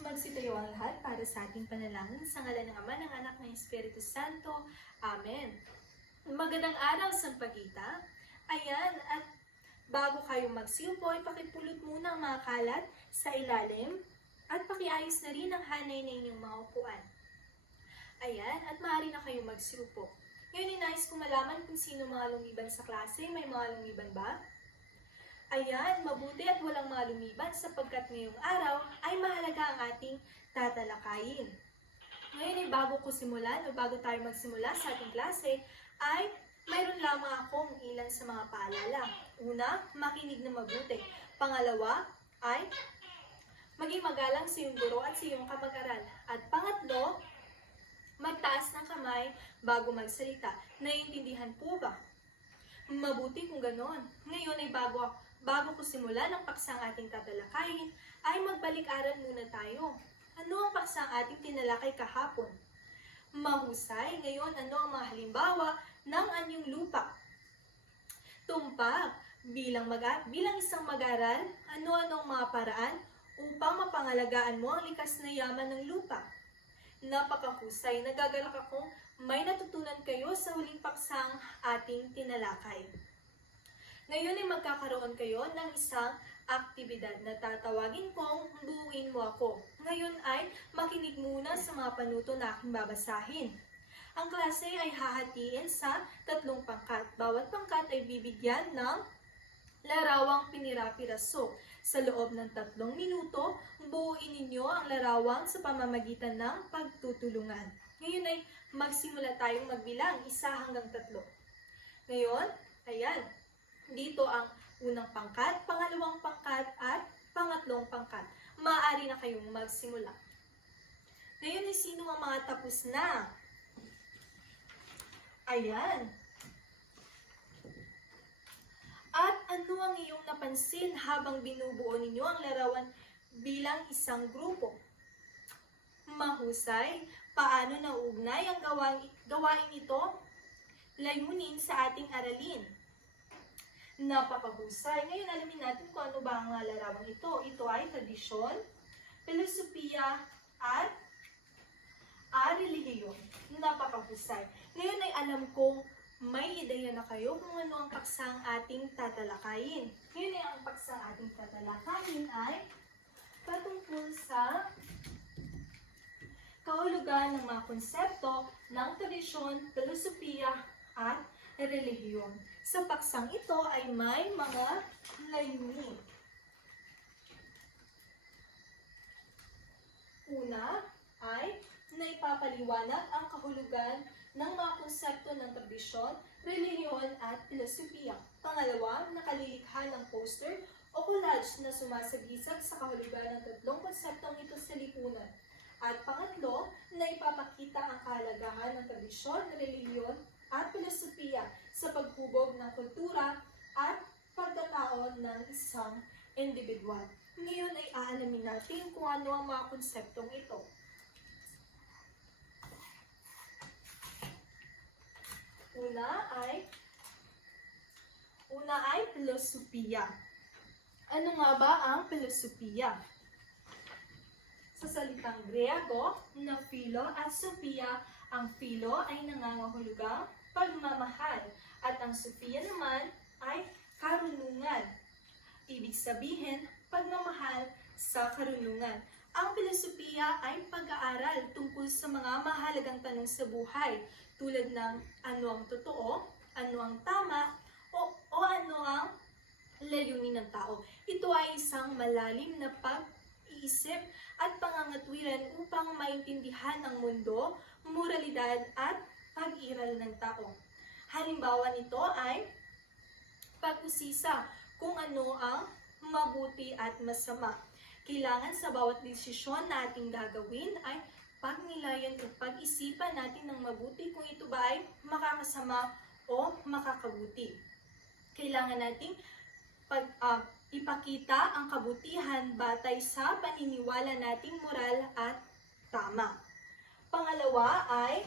Magsitayo ang lahat para sa ating panalangin sa ngalan ng Ama, ng Anak, ng Espiritu Santo. Amen. Magandang araw sa pagkita. Ayan, at bago kayo magsiupo, ipakipulot muna ang mga kalat sa ilalim at pakiayos na rin ang hanay na inyong mga upuan. Ayan, at maaari na kayo magsiupo. Ngayon, inais ko malaman kung sino mga lumiban sa klase. May mga lumiban ba? Ayan, mabuti at walang mga lumiban sapagkat ngayong araw ay mahalaga ang ating tatalakayin. Ngayon ay bago tayo magsimula sa ating klase, ay mayroon lamang akong ilan sa mga paalala. Una, makinig na mabuti. Pangalawa, ay maging magalang sa iyong guro at sa iyong kamag-aral. At pangatlo, magtaas ng kamay bago magsalita. Naiintindihan po ba? Mabuti kung ganon. Ngayon ay bago ko simulan ang paksang ating tatalakayin, ay magbalik-aral muna tayo. Ano ang paksang ating tinalakay kahapon? Mahusay. Ngayon, ano ang mga halimbawa ng anyong lupa? Tumpak. Bilang isang mag-aral, ano-ano ang mga paraan upang mapangalagaan mo ang likas na yaman ng lupa? Napakahusay. Nagagalak akong may natutunan kayo sa huling paksang ating tinalakay. Ngayon ay magkakaroon kayo ng isang aktibidad na tatawagin kong buuin mo ako. Ngayon ay makinig muna sa mga panuto na aking babasahin. Ang klase ay hahatiin sa 3 pangkat. Bawat pangkat ay bibigyan ng larawang pinira-piraso. Sa loob ng 3 minuto, buuin ninyo ang larawang sa pamamagitan ng pagtutulungan. Ngayon ay magsimula tayong magbilang 1 hanggang 3. Ngayon, ayan. Dito ang unang pangkat, pangalawang pangkat, at pangatlong pangkat. Maaari na kayong magsimula. Ngayon ay sino ang mga tapos na? Ayan. At ano ang iyong napansin habang binubuo ninyo ang larawan bilang isang grupo? Mahusay. Paano nauugnay ang gawain ito? Layunin sa ating aralin. Napakahusay. Ngayon alamin natin kung ano ba ang larawang ito. Ito ay tradisyon, filosofiya, at relihiyon. Napakahusay. Ngayon ay alam kong may ideya na kayo kung ano ang paksang ating tatalakayin. Ngayon ay ang paksang ating tatalakayin ay patungkol sa kahulugan ng mga konsepto ng tradisyon, filosofiya, at relihiyon. Sa paksang ito ay may mga layunin. Una ay naipapaliwanag ang kahulugan ng mga konsepto ng tradisyon, relihiyon at filosofiya. Pangalawa, nakalilikha ng poster o collage na sumasagisag sa kahulugan ng 3 konseptong ito sa lipunan. At pangatlo, naipapakita ang kahalagahan ng tradisyon, relihiyon at filosofiya sa paghubog ng kultura at pagkatao ng isang individual. Ngayon ay aalamin natin kung ano ang mga konseptong ito. Una ay filosofiya. Ano nga ba ang filosofiya? Sa salitang Griego na philo at sophia, ang philo ay nangangahulugang pagmamahal at ang sophia naman ay karunungan. Ibig sabihin, pagmamahal sa karunungan. Ang filosofiya ay pag-aaral tungkol sa mga mahalagang tanong sa buhay tulad ng ano ang totoo, ano ang tama, o ano ang layunin ng tao. Ito ay isang malalim na pag-iisip at pangangatwiran upang maintindihan ang mundo, moralidad at pag-iral ng tao. Halimbawa nito ay pag-usisa kung ano ang mabuti at masama. Kailangan sa bawat desisyon na ating gagawin ay pagnilayan at pag-isipan natin ng mabuti kung ito ba ay makakasama o makakabuti. Kailangan nating ipakita ang kabutihan batay sa paniniwala nating moral at tama. Pangalawa ay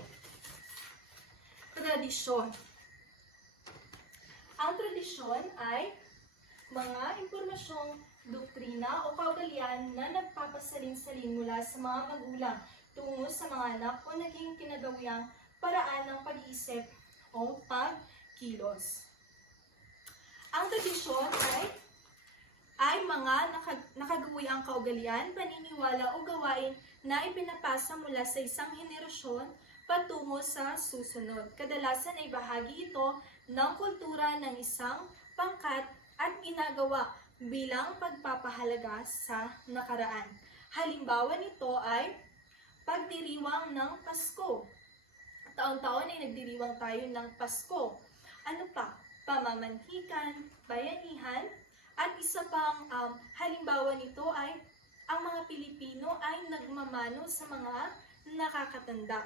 tradisyon. Ang tradisyon ay mga impormasyong doktrina o kaugalian na nagpapasalin-salin mula sa mga magulang tungo sa mga anak o naging kinagawiang paraan ng pag-iisip o pagkilos. Ang tradisyon ay mga nakagawiang kaugalian, paniniwala o gawain na ipinapasa mula sa isang henerasyon patungo sa susunod. Kadalasan ay bahagi ito ng kultura ng isang pangkat at ginagawa bilang pagpapahalaga sa nakaraan. Halimbawa nito ay pagdiriwang ng Pasko. Taon-taon ay nagdiriwang tayo ng Pasko. Ano pa? Pamamanhikan, bayanihan, at isa pang halimbawa nito ay ang mga Pilipino ay nagmamano sa mga nakakatanda.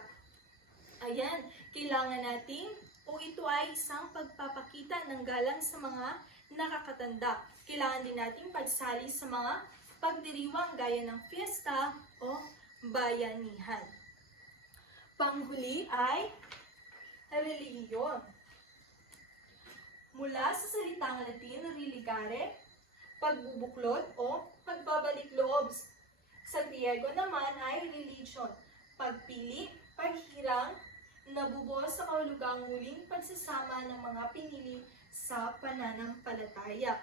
Ayan, kailangan natin o ito ay isang pagpapakita ng galang sa mga nakakatanda. Kailangan din natin pagsali sa mga pagdiriwang gaya ng fiesta o bayanihan. Panghuli ay relihiyon. Mula sa salitang Latin, religare, pagbubuklod o pagbabalik loob. Sa Griego naman ay religion, pagpili, paghirang, nabubuo sa kahulugang muling pagsasama ng mga pinili sa pananampalataya.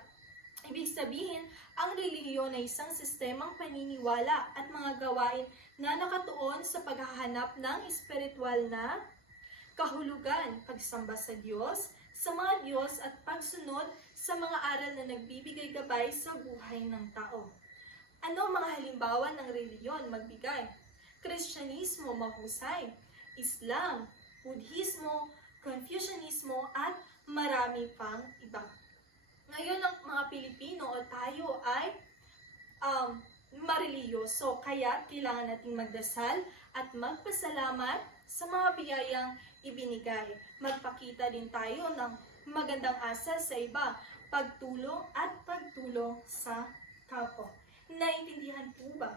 Ibig sabihin, ang relihiyon ay isang sistemang paniniwala at mga gawain na nakatuon sa paghahanap ng espiritual na kahulugan, pagsamba sa Diyos, sa mga Diyos at pagsunod sa mga aral na nagbibigay gabay sa buhay ng tao. Ano ang mga halimbawa ng relihiyon? Magbigay. Kristyanismo, mahusay. Islam, Budhismo, Confucianismo, at marami pang iba. Ngayon ang mga Pilipino o tayo ay mareliyoso, kaya kailangan nating magdasal at magpasalamat sa mga biyayang ibinigay. Magpakita din tayo ng magandang asal sa iba, pagtulong at pagtulong sa kapwa. Naintindihan po ba?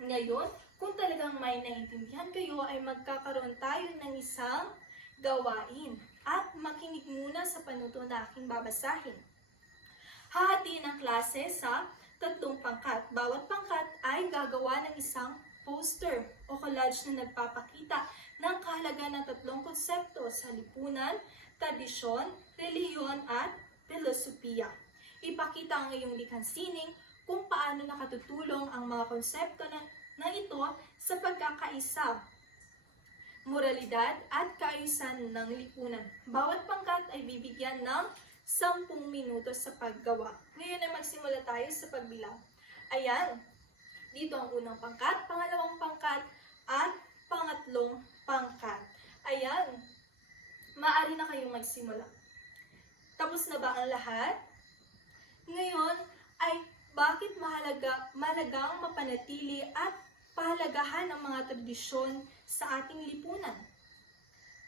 Ngayon, kung talagang may naintindihan kayo, ay magkakaroon tayo ng isang gawain at makinig muna sa panuto na aking babasahin. Hahatiin ang klase sa 3 pangkat. Bawat pangkat ay gagawa ng isang poster o collage na nagpapakita ng kahalagaan ng 3 konsepto sa lipunan, tradisyon, relihiyon at filosofiya. Ipakita ang iyong likhang sining kung paano nakatutulong ang mga konsepto na ito sa pagkakaisa, moralidad at kaayusan ng lipunan. Bawat pangkat ay bibigyan ng 10 minuto sa paggawa. Ngayon ay magsimula tayo sa pagbilang. Ayan, dito ang unang pangkat, pangalawang pangkat, at pangatlong pangkat. Ayan, maaari na kayong magsimula. Tapos na ba ang lahat? Ngayon ay bakit mahalagang mapanatili at pahalagahan ang mga tradisyon sa ating lipunan?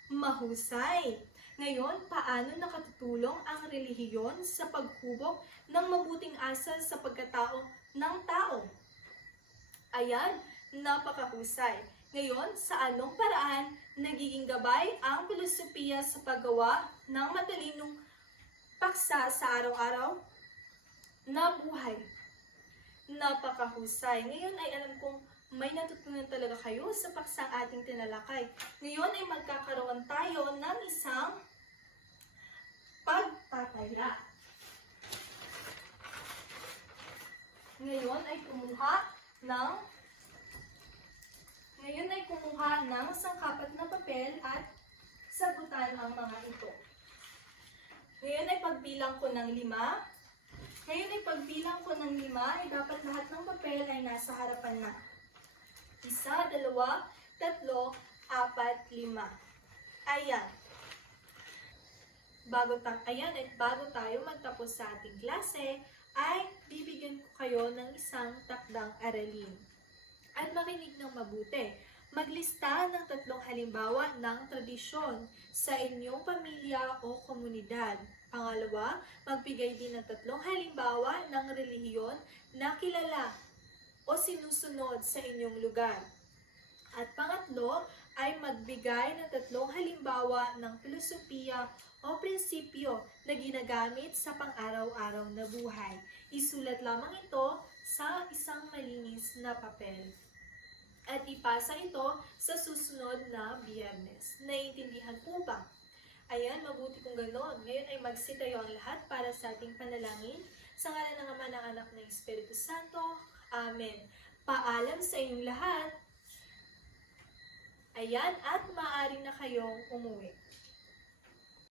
Mahusay! Ngayon, paano nakatutulong ang relihiyon sa paghubog ng mabuting asal sa pagkatao ng tao? Ayan, napakahusay. Ngayon, sa anong paraan nagiging gabay ang filosofiya sa paggawa ng matalinong paksa sa araw-araw na buhay? Napakahusay. Ngayon ay alam kong may natutunan talaga kayo sa paksang ating tinalakay. Ngayon ay magkakaroon tayo ng isang pagtataya. Ngayon ay kumuha ng sangkapat na papel at sagutan ang mga ito. Ngayon ay pagbilang ko ng 5. Ay dapat lahat ng papel ay nasa harapan na. 1, 2, 3, 4, 5. Ayan. Bago tayo magtapos sa ating klase, ay bibigyan ko kayo ng isang takdang aralin. At makinig ng mabuti. Maglista ng 3 halimbawa ng tradisyon sa inyong pamilya o komunidad. Pangalawa, magbigay din ng 3 halimbawa ng relihiyon na kilala o sinusunod sa inyong lugar. At pangatlo, ay magbigay ng 3 halimbawa ng filosofiya o prinsipyo na ginagamit sa pang-araw-araw na buhay. Isulat lamang ito sa isang malinis na papel at ipasa ito sa susunod na Biyernes. Naiintindihan po ba? Ayan, mabuti kung ganoon. Ngayon ay magsitayo ang lahat para sa ating panalangin. Sa ngalan ng Ama, ng Anak, ng Espiritu Santo. Amen. Paalam sa inyong lahat. Ayan, at maaari na kayong umuwi.